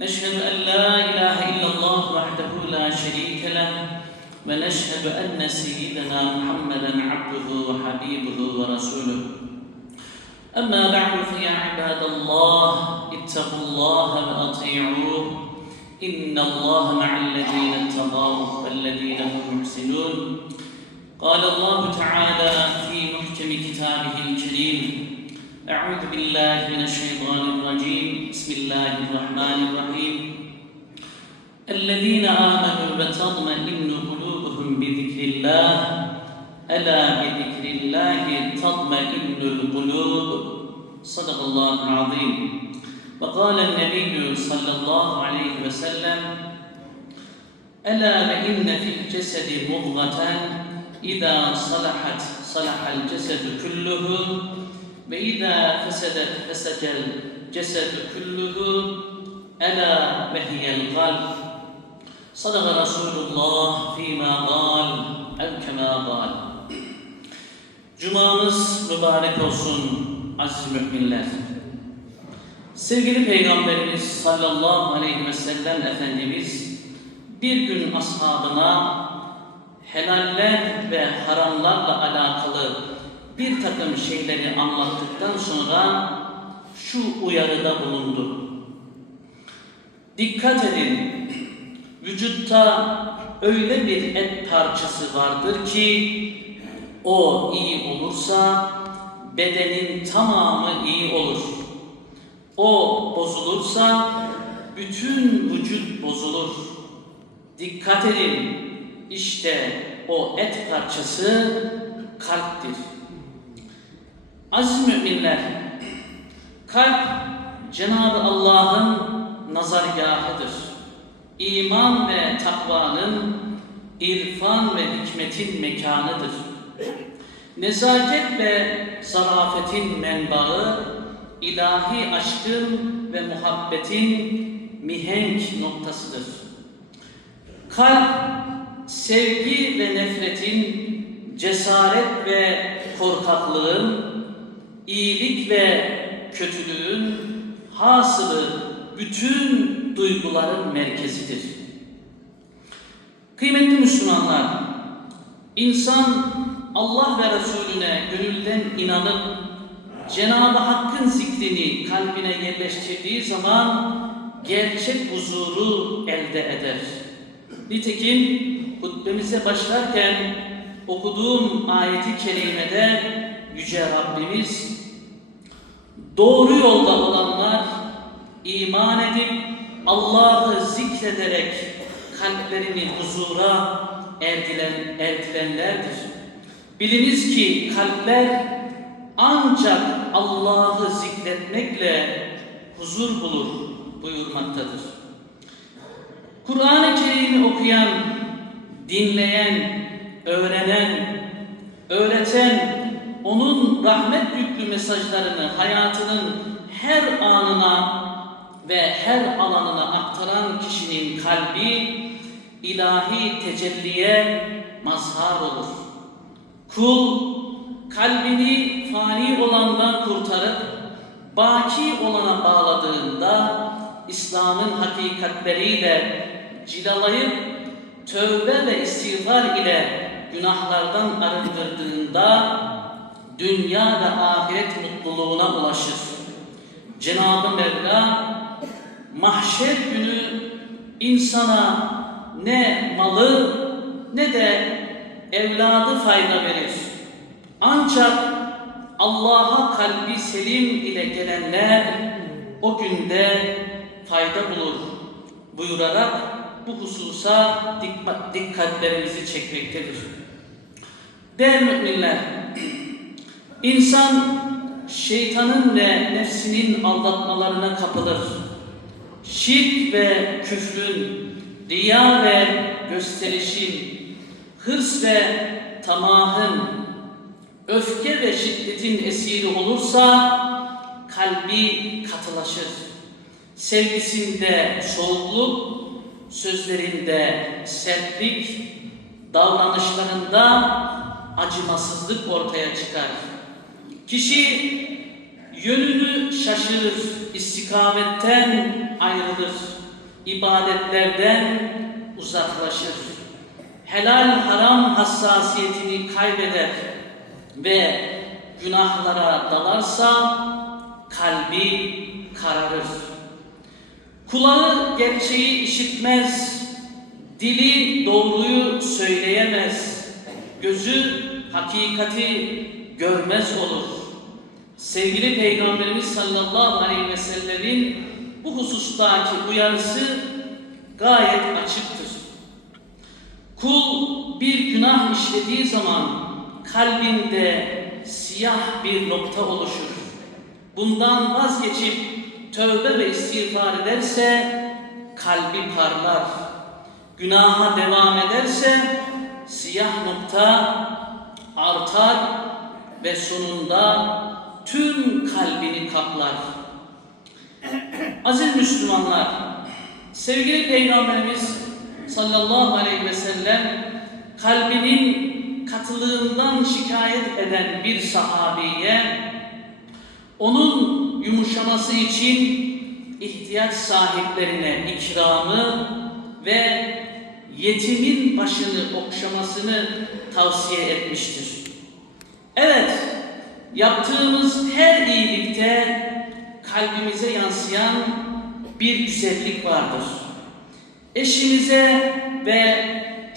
نشهد أن لا إله إلا الله وحده لا شريك له ونشهد أن سيدنا محمدا عبده وحبيبه ورسوله. أما بعد فيا عباد الله اتقوا الله وأطيعوه. إن الله مع الذين اتقوا والذين هم محسنون. قال الله تعالى في محكم كتابه الكريم أعوذ بالله من الشيطان الرجيم. بسم الله الرحمن الرحيم. الذين آمنوا وتطمئن قلوبهم بذكر الله. ألا بذكر الله تطمئن القلوب. صدق الله العظيم. وقال النبي صلى الله عليه وسلم ألا وإن في الجسد مضغة. إذا صلحت صلح الجسد كله. Ve izâ fesedet fesecel cesedu kulluhu elâ ve hiyel kalb. Sadaka Resulullah fîmâ gâl ev kemâ gâl. Cumamız mübarek olsun aziz müminler. Sevgili Peygamberimiz sallallahu aleyhi ve sellem Efendimiz bir gün ashabına helaller ve haramlarla alakalı bir takım şeyleri anlattıktan sonra şu uyarıda bulundu. Dikkat edin, vücutta öyle bir et parçası vardır ki o iyi olursa bedenin tamamı iyi olur. O bozulursa bütün vücut bozulur. Dikkat edin, işte o et parçası kalptir. Aziz müminler, kalp Cenab-ı Allah'ın nazargahıdır. İman ve takvanın, irfan ve hikmetin mekanıdır. Nezaket ve zarafetin menbaı, ilahi aşkın ve muhabbetin mihenk noktasıdır. Kalp, sevgi ve nefretin, cesaret ve korkaklığın, iyilik ve kötülüğün hasılı bütün duyguların merkezidir. Kıymetli Müslümanlar, insan Allah ve Resulüne gönülden inanıp Cenab-ı Hakk'ın zikrini kalbine yerleştirdiği zaman gerçek huzuru elde eder. Nitekim hutbemize başlarken okuduğum ayeti kerimede Yüce Rabbimiz doğru yolda olanlar iman edip Allah'ı zikrederek kalplerini huzura erdilen, erdilenlerdir. Biliniz ki kalpler ancak Allah'ı zikretmekle huzur bulur buyurmaktadır. Kur'an-ı Kerim'i okuyan, dinleyen, öğrenen, öğreten, onun rahmet yüklü mesajlarını hayatının her anına ve her alanına aktaran kişinin kalbi ilahi tecelliye mazhar olur. Kul kalbini fani olandan kurtarıp baki olana bağladığında İslam'ın hakikatleriyle cilalayıp tövbe ve istiğfar ile günahlardan arındırdığında dünya ve ahiret mutluluğuna ulaşır. Cenab-ı Mevla mahşer günü insana ne malı ne de evladı fayda verir. Ancak Allah'a kalbi selim ile gelenler o günde fayda bulur buyurarak bu hususa dikkat, dikkatlerimizi çekmektedir. Değerli müminler, insan şeytanın ve nefsinin aldatmalarına kapılır. Şirk ve küfrün, riya ve gösterişin, hırs ve tamahın, öfke ve şiddetin esiri olursa kalbi katılaşır. Sevgisinde soğukluk, sözlerinde sertlik, davranışlarında acımasızlık ortaya çıkar. Kişi yönünü şaşırır, istikametten ayrılır. ibadetlerden uzaklaşır. Helal haram hassasiyetini kaybeder ve günahlara dalarsa kalbi kararır. Kulağı gerçeği işitmez, dili doğruyu söyleyemez, gözü hakikati görmez olur. Sevgili Peygamberimiz sallallahu aleyhi ve sellemin bu husustaki uyarısı gayet açıktır. Kul bir günah işlediği zaman kalbinde siyah bir nokta oluşur. Bundan vazgeçip tövbe ve istiğfar ederse kalbi parlar. Günaha devam ederse siyah nokta artar ve sonunda tüm kalbini kaplar. Aziz Müslümanlar, sevgili Peygamberimiz sallallahu aleyhi ve sellem kalbinin katılığından şikayet eden bir sahabiye onun yumuşaması için ihtiyaç sahiplerine ikramı ve yetimin başını okşamasını tavsiye etmiştir. Evet, yaptığımız her iyilikte kalbimize yansıyan bir güzellik vardır. Eşimize ve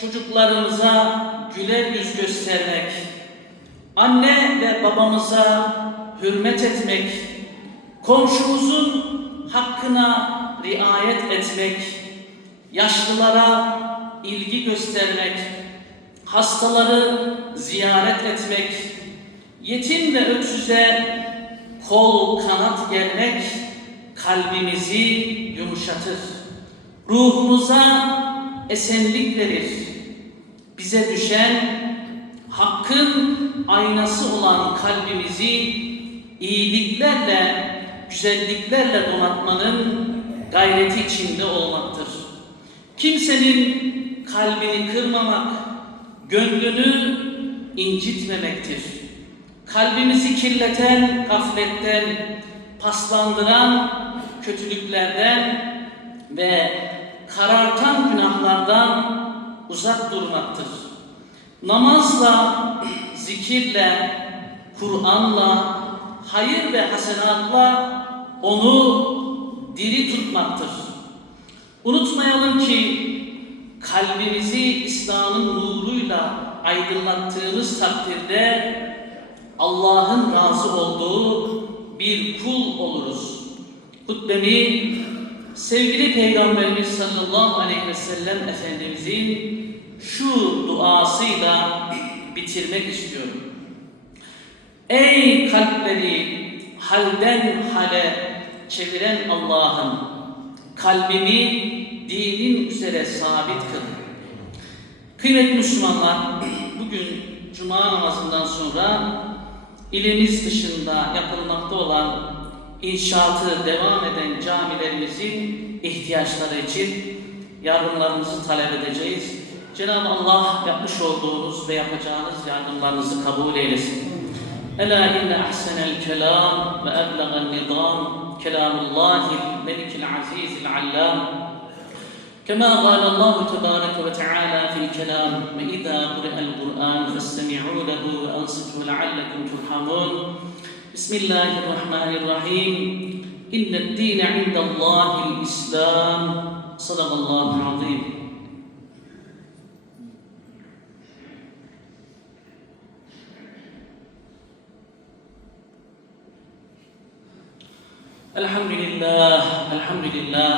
çocuklarımıza güler yüz göstermek, anne ve babamıza hürmet etmek, komşumuzun hakkına riayet etmek, yaşlılara ilgi göstermek, hastaları ziyaret etmek, yetim ve öksüze kol kanat germek kalbimizi yumuşatır. Ruhumuza esenlik verir. Bize düşen hakkın aynası olan kalbimizi iyiliklerle, güzelliklerle donatmanın gayreti içinde olmaktır. Kimsenin kalbini kırmamak, gönlünü incitmemektir. Kalbimizi kirleten gafletten, paslandıran kötülüklerden ve karartan günahlardan uzak durmaktır. Namazla, zikirle, Kur'an'la, hayır ve hasenatla onu diri tutmaktır. Unutmayalım ki kalbimizi İslam'ın nuruyla aydınlattığımız takdirde Allah'ın razı olduğu bir kul oluruz. Hutbemi sevgili Peygamberimiz sallallahu aleyhi ve sellem Efendimizin şu duasıyla bitirmek istiyorum. Ey kalpleri halden hale çeviren Allah'ım kalbimi dinin üzere sabit kıl. Kıymetli Müslümanlar bugün Cuma namazından sonra ilimiz dışında yapılmakta olan inşaatı devam eden camilerimizin ihtiyaçları için yardımlarınızı talep edeceğiz. Cenab-ı Allah yapmış olduğunuz ve yapacağınız yardımlarınızı kabul eylesin. Ela inne ahsenel kelam ve eblegan nizam kelamullahil melikil azizil allam كما قال الله تبارك وتعالى في الكلام وإذا قرئ القرآن فاستمعوا له وأنصتوا لعلكم ترحمون. بسم الله الرحمن الرحيم. إن الدين عند الله الإسلام. صدق الله العظيم. الحمد لله الحمد لله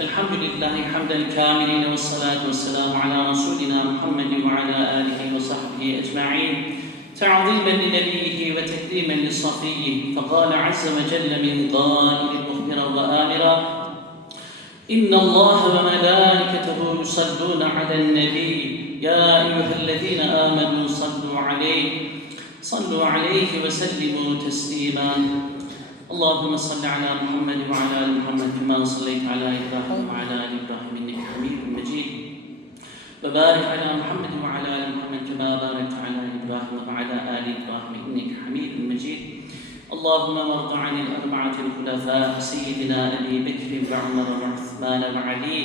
الحمد لله حمد الكاملين والصلاة والسلام على رسولنا محمد وعلى آله وصحبه أجمعين. تعظيما لنبيه وتكريما لصفيه فقال عز وجل من قائل مخبرا وآمرا إن الله وملائكته يصلون على النبي. يا أيها الذين آمنوا صلوا عليه صلوا عليه وسلموا تسليما. اللهم صل على محمد وعلى آل محمد كما صليت على إبراهيم وعلى آل إبراهيم إنك حميد مجيد. وبارك على محمد وعلى آل محمد كما باركت إبراهيم وعلى آل إبراهيم إنك حميد مجيد. اللهم وارض عن الأربعة الخلفاء سيدنا أبي بكر وعمر وعثمان وعلي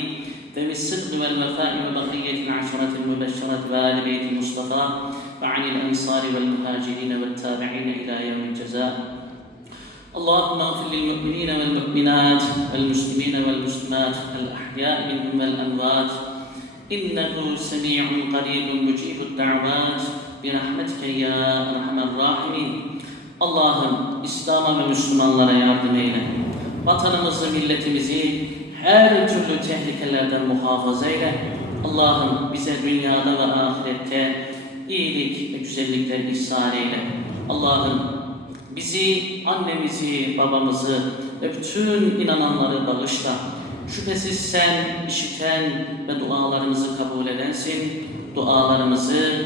ذوي الصدق والوفاء وبقية العشرة المبشرة وآل بيت المصطفى وعن الأنصار والمهاجرين والتابعين إلى يوم الجزاء. اللهم اغفر للمؤمنين والمؤمنات والمسلمين والمسلمات الأحياء منهم والأموات. إنه سميع قريب مجيب الدعوات. برحمتك يا أرحم الراحمين Allah'ım İslam'a ve Müslümanlara yardım eyle. Vatanımızı, milletimizi her türlü tehlikelerden muhafaza eyle. Allah'ım bize dünyada ve ahirette iyilik ve güzellikler ihsan eyle. Allah'ım bizi, annemizi, babamızı ve bütün inananları bağışla. Şüphesiz sen işiten ve dualarımızı kabul edensin. Dualarımızı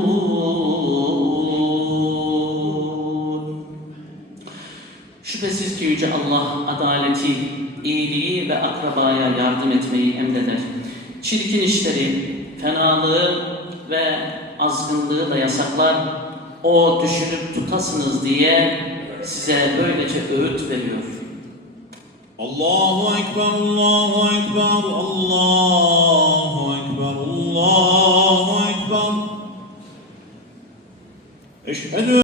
Yüce Allah adaleti, iyiliği ve akrabaya yardım etmeyi emreder. Çirkin işleri, fenalığı ve azgınlığı da yasaklar. O düşürüp tutasınız diye size böylece öğüt veriyor. Allahu Ekber, Allahu Ekber, Allahu Ekber, Allahu Ekber. Eşhedü